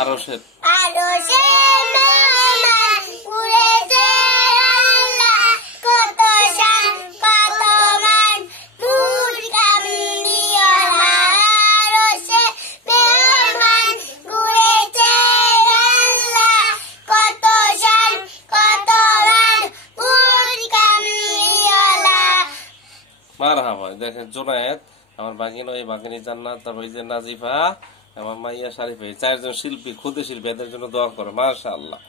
আরশের মারহাবা। দেখেন জোনায়েত, আমার বাগিন, ওই বাগিনী জান্নাত, তারপর এই যে নাজিফা, আমার মাইয়া শারিফা, 4জন শিল্পী, ক্ষুদে শিল্পী, এদের জন্য দোয়া করো। মাশাআল্লাহ।